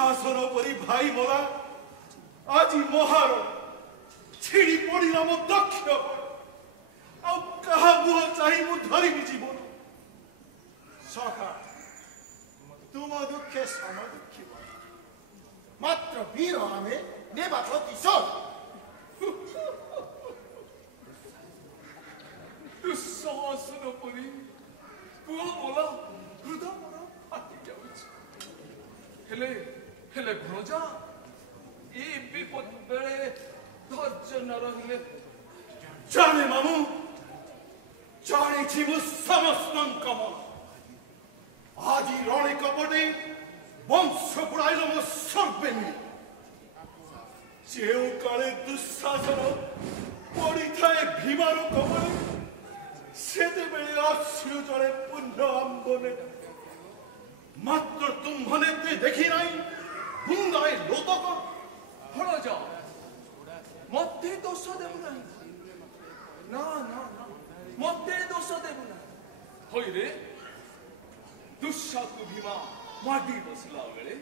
दुःशासन परी भाई मोरा आज महार छिड़ी पड़ा मो दक्ष क्या मुह चाह धरी जीवन सखा तुम दुखे सम दुखी मात्र वीर आमे नेबा प्रतिशोध दुःशासन परी पुआ मोला हृदय मोरा फाटी जाउछि हेले भणजा ई विपद बेले धैर्य न रहिले जाने मामू जाने मु समस्त मन आज रण कपटे वंश बुड़ाइल मो सर्वेनी जो काले दुःशासन पड़ी थाए भीमार कपड़े से अश्रु जड़े पुण्य आंबने मात्र तुम्हें देखी नाई बुंदाए लोतक भणजा मते दोष देबु नाही ना ना मते दोष देबु ना होई रे दुःशासन भीमा माडी बसला बेले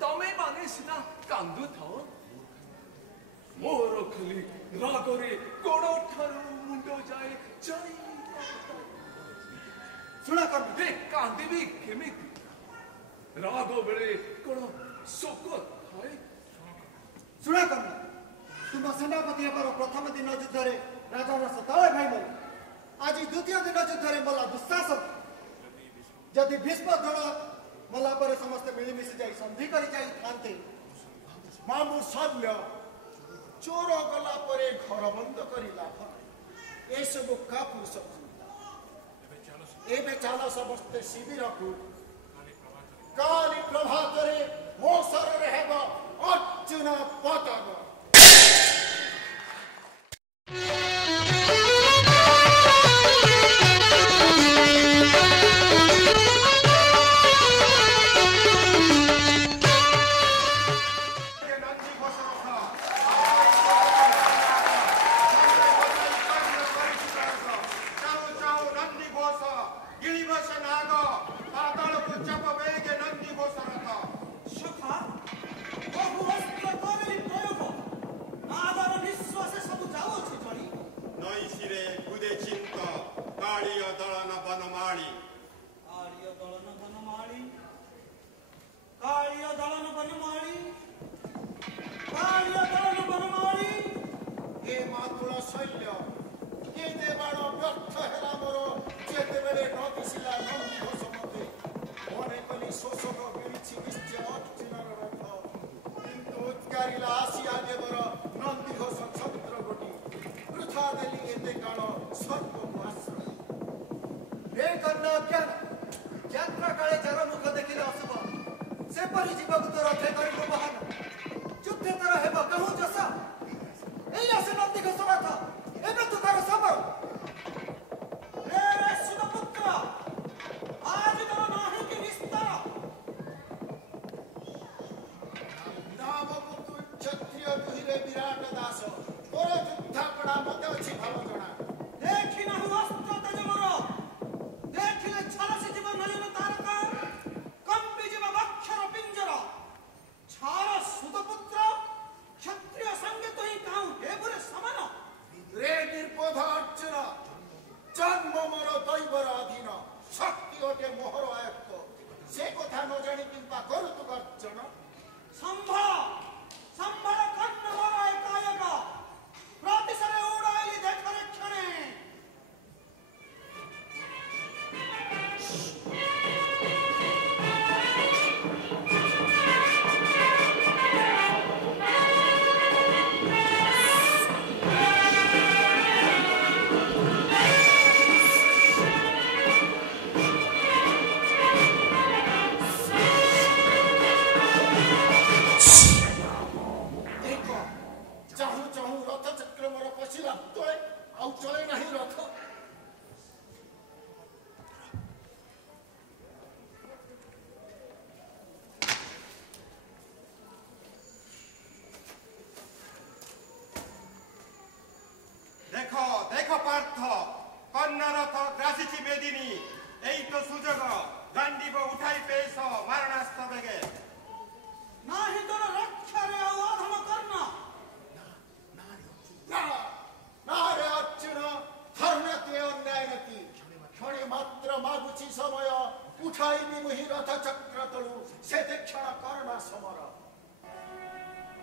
तमे माने सिना कांदु थाओ मोर खाली रागरे गोड़ ठारू मुंडो जाए जाई सुना कर रे कांदिबी केमिति राग बेले कोन शोक थाए सुना कर तुम सेनापति हेबार प्रथम दिन युद्ध राजा तले भाई मल आज द्वितीय दिन युद्ध मला दुःशासन जदि भीष्म द्रोण मला पर समस्त मिलिमिशि जाई संधि करी जाई थांते मामू सैन्य चोर गला परे घर बंद करी लाभ ए सब का पुरुष एबे चाल समस्ते शिविर को काली प्रभात रे मो शरण हेब अर्जुन पतन संभा कर्ण मारा एकायक प्रतिशरे उड़ाइली देखरे क्षणे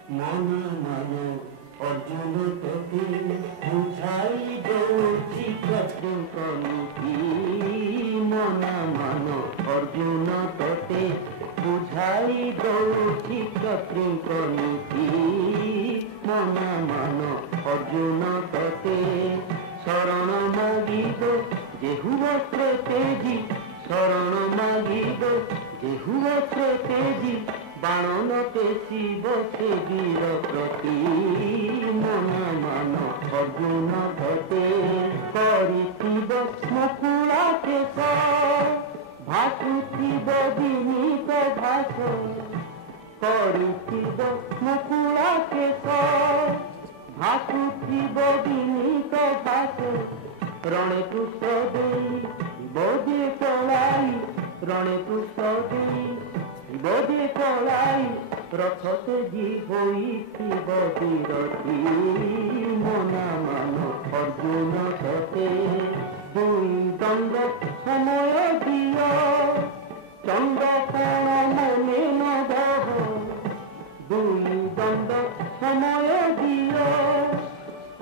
मन मन अर्जुन तोते बुझाई दौची कृष्ण नीति मन मन अर्जुन तोते बुझाई दौची कृष्ण नीति मन मन अर्जुन तोते शरण मागिब जेहुवस्त्र तेजी शरण मागिब जेहुवस्त्र तेजी बाणन पेशिब से वीर प्रति मन मन अर्जुन तोते करिथिब मुकुला केश भासुथिब विनीत भाष करिथिब मुकुला केश भासुथिब विनीत भाष रणे पुष्प देई बोधे पलाई रणे पुष्प देई बोधे पलाई रथते जी होइथिब बिरती मन मन अर्जुन तोते दुई दंड समय दिय चंद्रकोण मने न दह दुई दंड समय दिय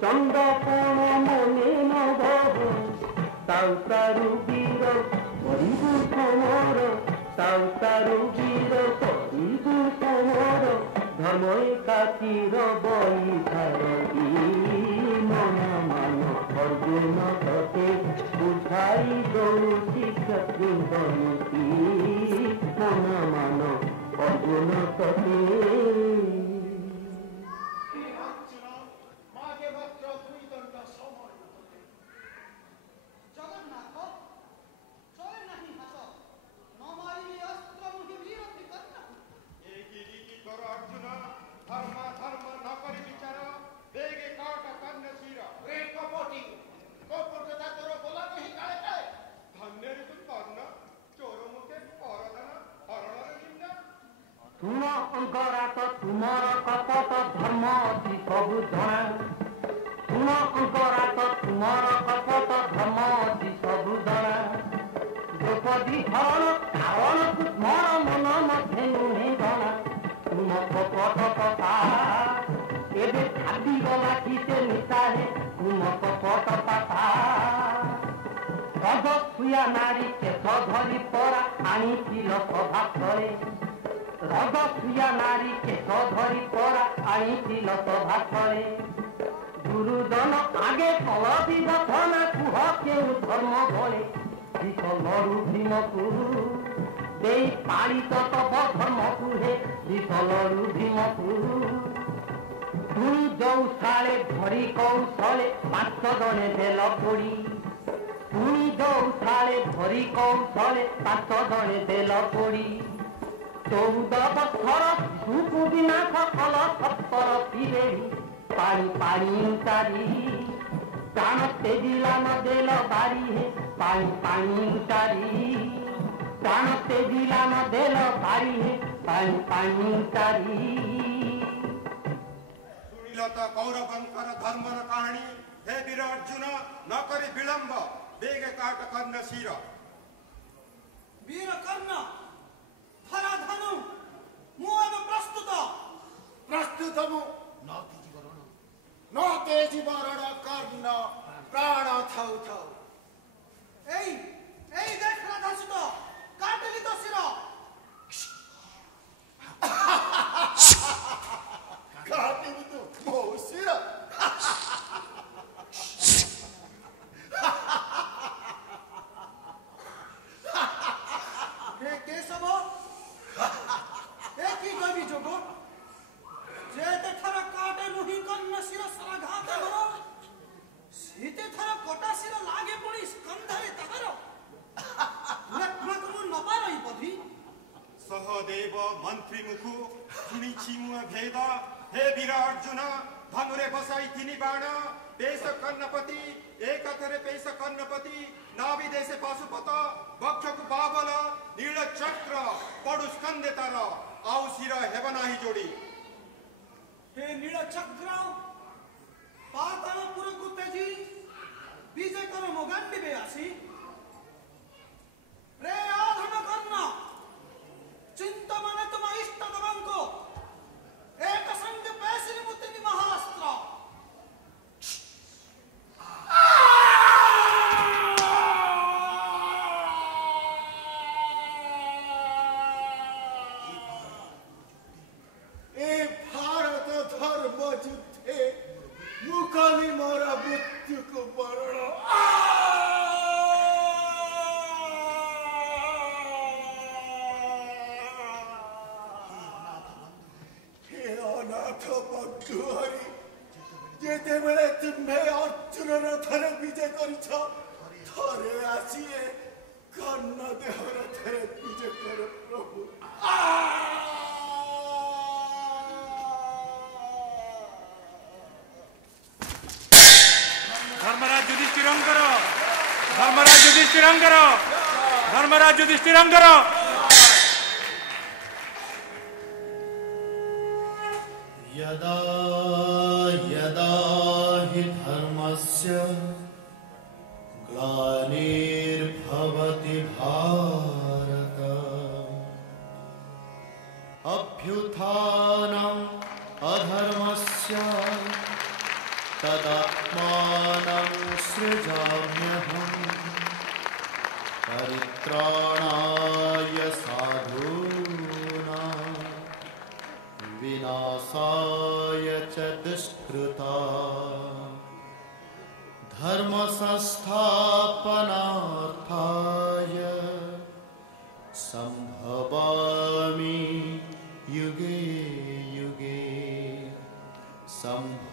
चंद्रकोण मने न दह ताउ तारु वीर करिबु समर ताउ तारु वीर करिबु समर धर्म एकातिर बई भारती मन मन अर्जुन तोते बुझाई दौची कृष्ण नीति मन मन अर्जुन तोते तुम अंकरात तुमर कपट धर्म अति सबु जଣା तुम अंकरात तुमर कपट धर्म अति सबु जଣା द्रौपदी हरण कारण तुमर मन मध्य नुहे जଣା तुम कपट कथा एबे छादी गला किसे निशाहे तुम कपट कथा सज छुया नारी केश धरी परा आनिथिल सभा करे रजप्रिया नारी केश धरी परा आनिथिल सभा करे गुरुजन आगे कलबी गठना कुह केउ धर्म बळे विफलरु भीमकु देई पालित तब धर्मकु हे विफलरु भीमकु तुई जौशाळे धरी कौशले पांच जणे देल पोड़ी तुई जौशाळे धरी कौशले पांच जणे देल पोड़ी 14 बछर सुकु विनाश कल 70 पिरेही पानी पानी उतारी प्राण तेजिला न देल बारी हे पानी पानी उतारी प्राण तेजिला न देल बारी हे पानी पानी उतारी सुनिल त कौरवंकर धर्मर कहानी हे वीर अर्जुन न करी विलंब बेगे काट कर्ण शिर वीर कर्ण धरा धनु मु अब प्रस्तुत मु न तेजी बरण कर्ण प्राण थाउ थाउ एई देख राधासुत काटली तो शिर काटली तो मो शिर केशव एक ही कवि जोगो जेते थर काटे मुही कन्न शिर सलाघात करो सीते थर कोटा शिर लागे पड़ी स्कंधरे तहर रत्न करू न पारई पधी सहदेव मंत्री मुखु सुनिछि मु भेद हे वीर अर्जुन धनुरे बसाई तिनी बाण पेश कर्णपति एक थरे पेश कर्णपति नाभि देशे पाशुपत बक्षकु बाबल नील चक्र पडु स्कंदे तार आउ शिर हेब नाही जोड़ी हे नील चक्र पातालपुर को तेजी विजय कर मोगांडी बे आसी रे आधन कर्ण चिंता मने तुम इष्ट दबंको एक संग ଭର୍ତ୍ତୃହରି ଯେତେବେଳେ ତୁମ୍ଭେ ଅର୍ଜୁନର ଥରେ ବିଜେ କରିଛ ଥରେ ଆସି ଏ କର୍ଣ୍ଣ ଦେହର ଥରେ ବିଜେ କର ପ୍ରଭୁ। ଧର୍ମରାଜ ଯୁଧିଷ୍ଠିରଙ୍କର ଧର୍ମରାଜ ଯୁଧିଷ୍ଠିରଙ୍କର ଧର୍ମରାଜ ଯୁଧିଷ୍ଠିରଙ୍କର यदा यदा हि धर्मस्य ग्लानिर्भवति भारत अभ्युत्थानम् अधर्मस्य तदात्मानं सृजाम्यहम् परित्राणाय साधूनां विनाशाय च दुष्कृता धर्म संस्थापनार्थाय संभवामि युगे युगे संभवामि